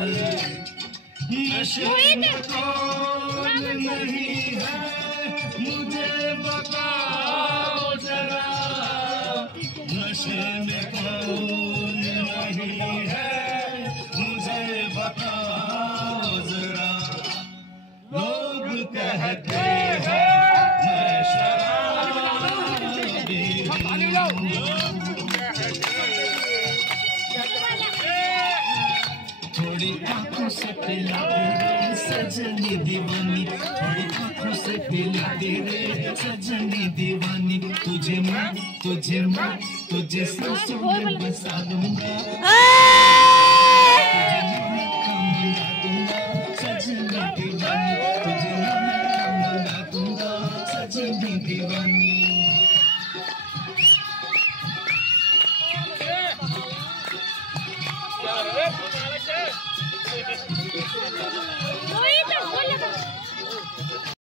नशे में कौन नहीं है, मुझे बताओ जरा, नशे में कौन नहीं है, मुझे बताओ जरा। लोग कहते हैं मैं शराबी हूँ, थोड़ी आंखों से पिला दे सजनी दीवानी, थोड़ी आंखों से पिला दे सजनी दीवानी। तुझे सांसों में बसा दूंगा, सजनी दीवानी, तुझे मिला दूंगा सजनी दीवानी। Yeah.